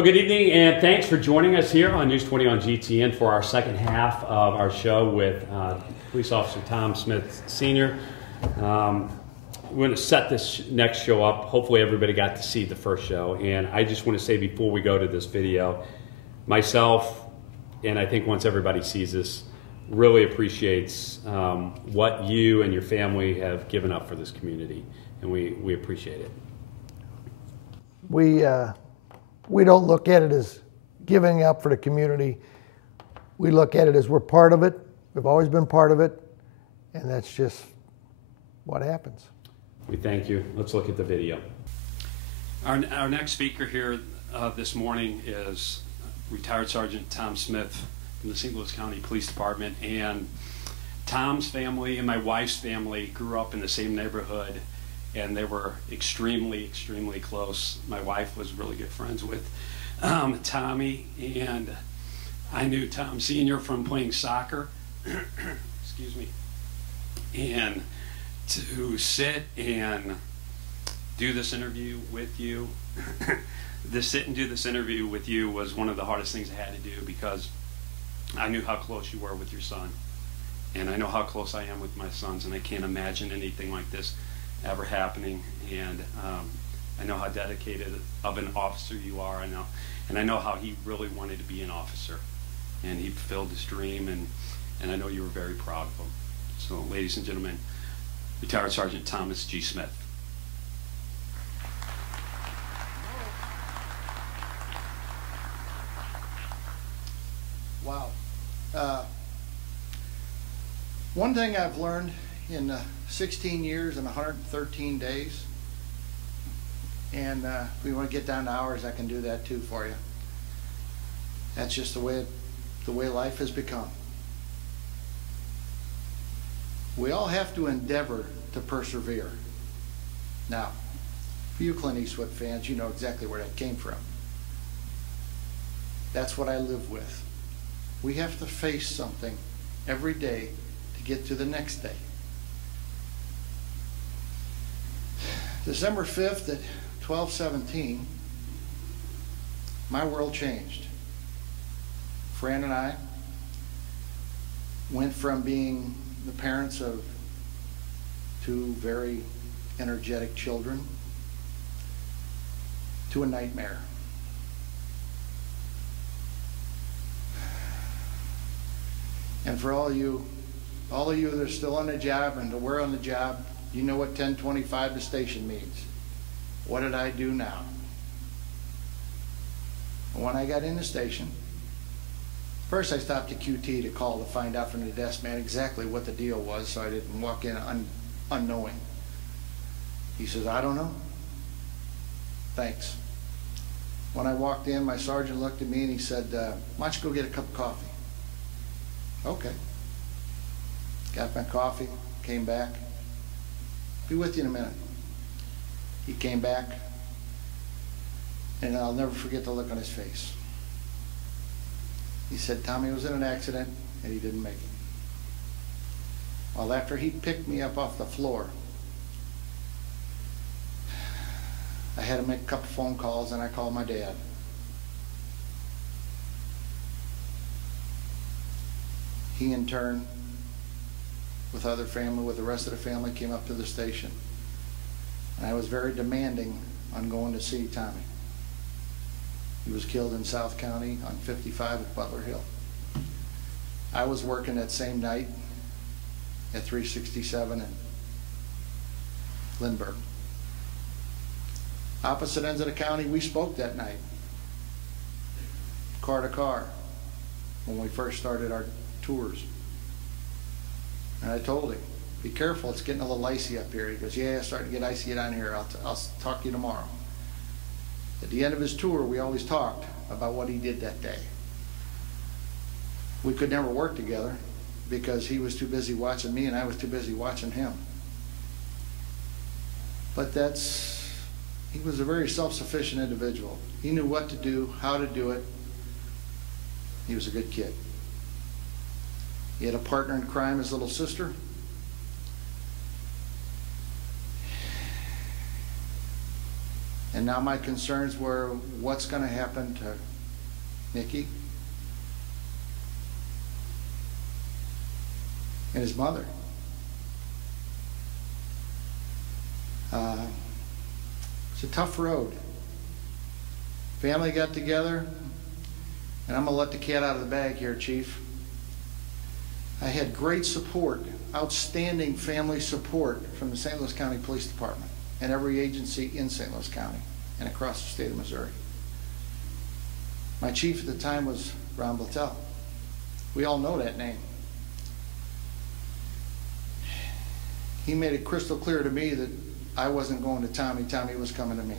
Well, good evening, and thanks for joining us here on News 20 on GTN for our second half of our show with Police Officer Tom Smith Sr. We're going to set this next show up. Hopefully everybody got to see the first show, and I just want to say before we go to this video, myself, and I think once everybody sees this, really appreciates what you and your family have given up for this community, and we appreciate it. We don't look at it as giving up for the community. We look at it as we're part of it. We've always been part of it, and that's just what happens. We thank you. Let's look at the video. Our next speaker here this morning is retired Sergeant Tom Smith from the St. Louis County Police Department. And Tom's family and my wife's family grew up in the same neighborhood, and they were extremely, extremely close. My wife was really good friends with Tommy, and I knew Tom Sr. from playing soccer. Excuse me. And to sit and do this interview with you, was one of the hardest things I had to do, because I knew how close you were with your son, and I know how close I am with my sons, and I can't imagine anything like this ever happening. And I know how dedicated of an officer you are. I know how he really wanted to be an officer, and he fulfilled his dream, and I know you were very proud of him. So, ladies and gentlemen, retired Sergeant Thomas G. Smith. Wow. One thing I've learned in 16 years and 113 days, and if we want to get down to hours, I can do that too for you. That's just the way life has become. We all have to endeavor to persevere. Now, for you Clint Eastwood fans, you know exactly where that came from. That's what I live with. We have to face something every day to get to the next day. December 5th at 12:17, my world changed. Fran and I went from being the parents of two very energetic children to a nightmare. And for all of you that are still on the job and that were on the job, you know what 1025 to station means. What did I do now? When I got in the station, first I stopped at QT to call to find out from the desk man exactly what the deal was, so I didn't walk in unknowing. He says, I don't know. Thanks. When I walked in, my sergeant looked at me and he said, why don't you go get a cup of coffee? Okay. Got my coffee, came back. Be with you in a minute. He came back, and I'll never forget the look on his face. He said, Tommy was in an accident and he didn't make it. Well, after he picked me up off the floor, I had to make a couple phone calls, and I called my dad. He in turn, with the rest of the family, came up to the station. And I was very demanding on going to see Tommy. He was killed in South County on 55 at Butler Hill. I was working that same night at 367 in Lindbergh. Opposite ends of the county, we spoke that night, car to car, when we first started our tours. And I told him, be careful, it's getting a little icy up here. He goes, yeah, it's starting to get icy down here. I'll talk to you tomorrow. At the end of his tour, we always talked about what he did that day. We could never work together because he was too busy watching me and I was too busy watching him. But he was a very self-sufficient individual. He knew what to do, how to do it. He was a good kid. He had a partner in crime, his little sister. And now my concerns were, what's going to happen to Nicky and his mother? It's a tough road. Family got together, and I'm going to let the cat out of the bag here, Chief. I had great support, outstanding family support from the St. Louis County Police Department and every agency in St. Louis County and across the state of Missouri. My chief at the time was Ron Blattell. We all know that name. He made it crystal clear to me that I wasn't going to Tommy, Tommy was coming to me.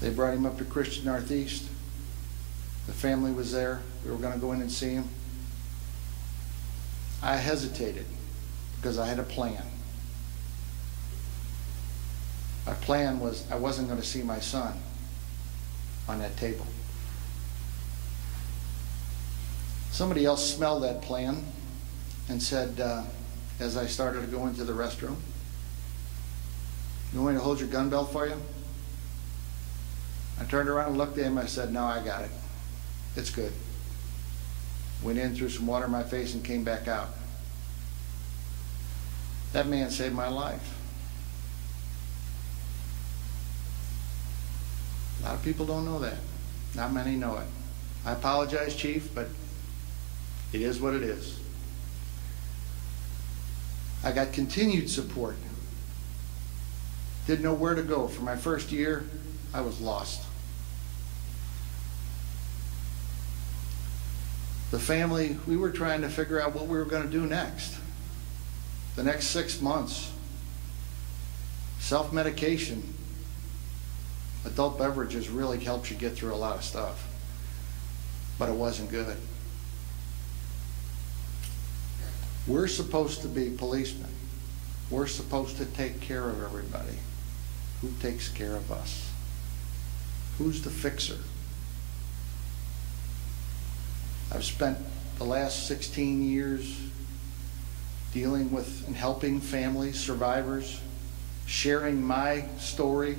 They brought him up to Christian Northeast. The family was there. We were going to go in and see him. I hesitated because I had a plan. My plan was I wasn't going to see my son on that table. Somebody else smelled that plan and said, as I started to go into the restroom, "You want me to hold your gun belt for you?" I turned around and looked at him. I said, "No, I got it. It's good." Went in, threw some water in my face, and came back out. That man saved my life. A lot of people don't know that. Not many know it. I apologize, Chief, but it is what it is. I got continued support. Didn't know where to go. For my first year, I was lost. The family, we were trying to figure out what we were going to do next. The next 6 months. Self-medication. Adult beverages really helps you get through a lot of stuff. But it wasn't good. We're supposed to be policemen. We're supposed to take care of everybody. Who takes care of us? Who's the fixer? I've spent the last 16 years dealing with and helping families, survivors, sharing my story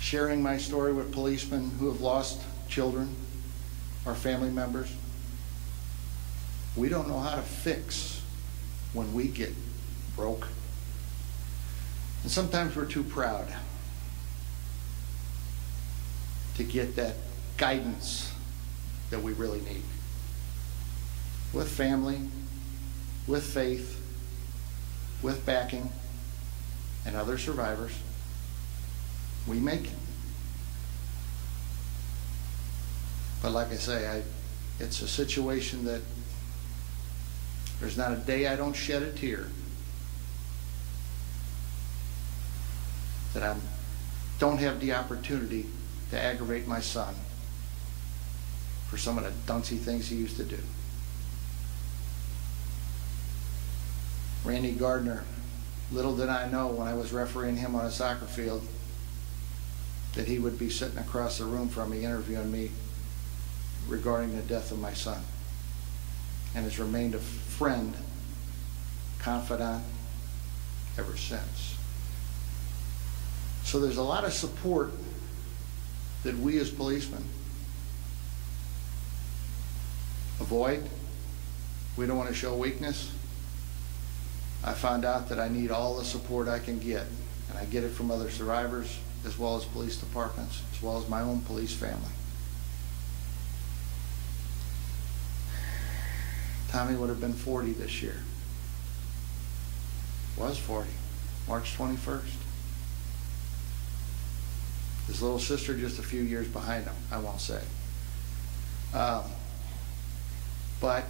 with policemen who have lost children or family members. We don't know how to fix when we get broke. And sometimes we're too proud to get that guidance that we really need. With family, with faith, with backing, and other survivors, we make it. But like I say, it's a situation that there's not a day I don't shed a tear that I don't have the opportunity to aggravate my son for some of the duncy things he used to do. Randy Gardner, little did I know when I was refereeing him on a soccer field that he would be sitting across the room from me interviewing me regarding the death of my son, and has remained a friend, confidant ever since. So there's a lot of support that we as policemen avoid. We don't want to show weakness. I found out that I need all the support I can get, and I get it from other survivors as well as police departments, as well as my own police family. Tommy would have been 40 this year. Was 40, March 21st. His little sister just a few years behind him, I won't say. But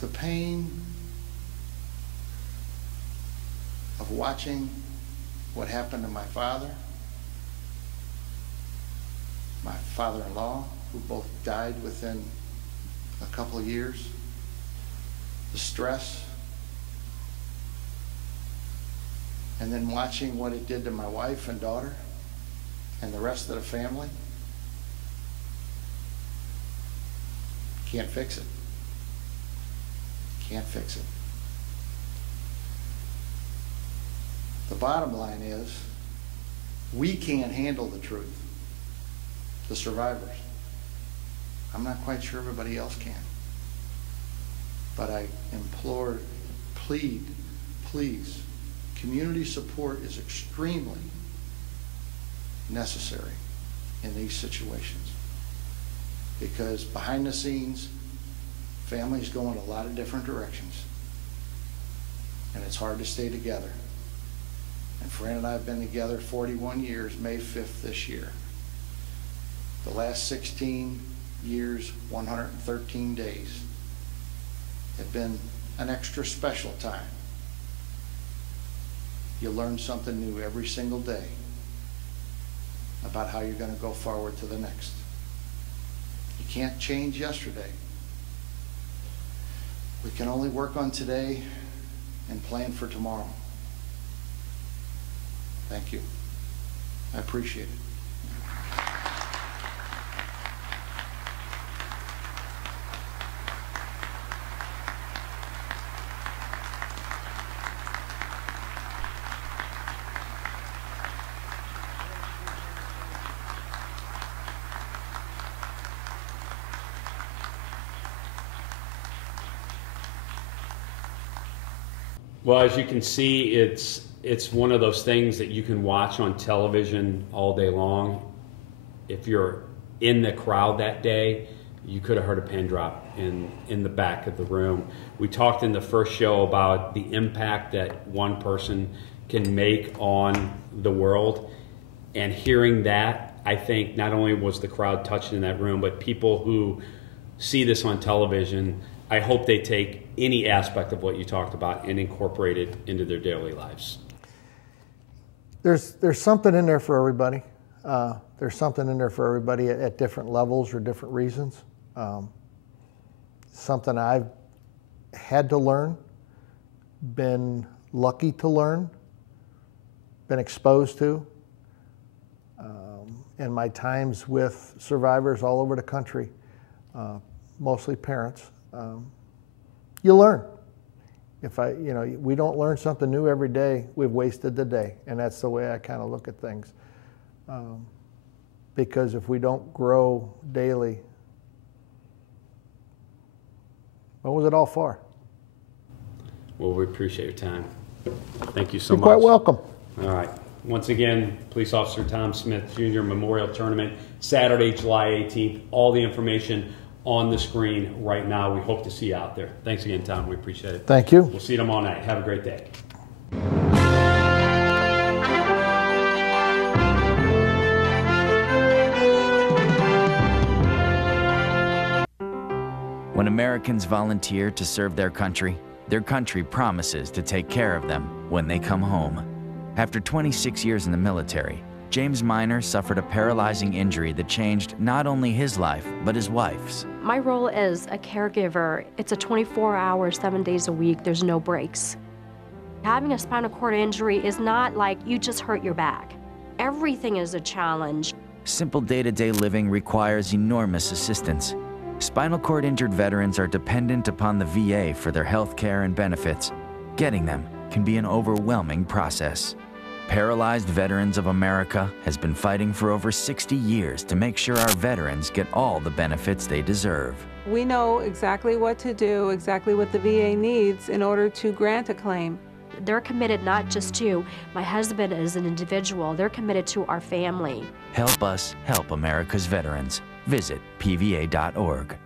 the pain of watching what happened to my father-in-law, who both died within a couple of years, the stress, and then watching what it did to my wife and daughter and the rest of the family. Can't fix it. Can't fix it. The bottom line is, we can't handle the truth, the survivors. I'm not quite sure everybody else can. But I implore, plead, please, community support is extremely necessary in these situations. Because behind the scenes, families go in a lot of different directions. And it's hard to stay together. And Fran and I have been together 41 years, May 5th this year. The last 16 years, 113 days have been an extra special time. You learn something new every single day about how you're going to go forward to the next. You can't change yesterday. We can only work on today and plan for tomorrow. Thank you. I appreciate it. Well, as you can see, it's one of those things that you can watch on television all day long. If you're in the crowd that day, you could have heard a pin drop in the back of the room. We talked in the first show about the impact that one person can make on the world. And hearing that, I think not only was the crowd touched in that room, but people who see this on television, I hope they take any aspect of what you talked about and incorporate it into their daily lives. There's something in there for everybody. There's something in there for everybody at different levels or different reasons. Something I've had to learn, been lucky to learn, been exposed to. In my times with survivors all over the country, mostly parents, you learn. We don't learn something new every day, we've wasted the day. And that's the way I kind of look at things. Because if we don't grow daily, what was it all for? Well, we appreciate your time. Thank you so much. You're quite welcome. All right. Once again, Police Officer Tom Smith Jr. Memorial Tournament, Saturday, July 18th. All the information on the screen right now. We hope to see you out there. Thanks again, Tom. We appreciate it. Thank you. We'll see you tomorrow night. Have a great day. When Americans volunteer to serve their country promises to take care of them when they come home. After 26 years in the military, James Miner suffered a paralyzing injury that changed not only his life, but his wife's. My role as a caregiver, it's a 24-hour, 7 days a week, there's no breaks. Having a spinal cord injury is not like you just hurt your back. Everything is a challenge. Simple day-to-day living requires enormous assistance. Spinal cord injured veterans are dependent upon the VA for their health care and benefits. Getting them can be an overwhelming process. Paralyzed Veterans of America has been fighting for over 60 years to make sure our veterans get all the benefits they deserve. We know exactly what to do, exactly what the VA needs in order to grant a claim. They're committed not just to my husband as an individual, they're committed to our family. Help us help America's veterans. Visit PVA.org.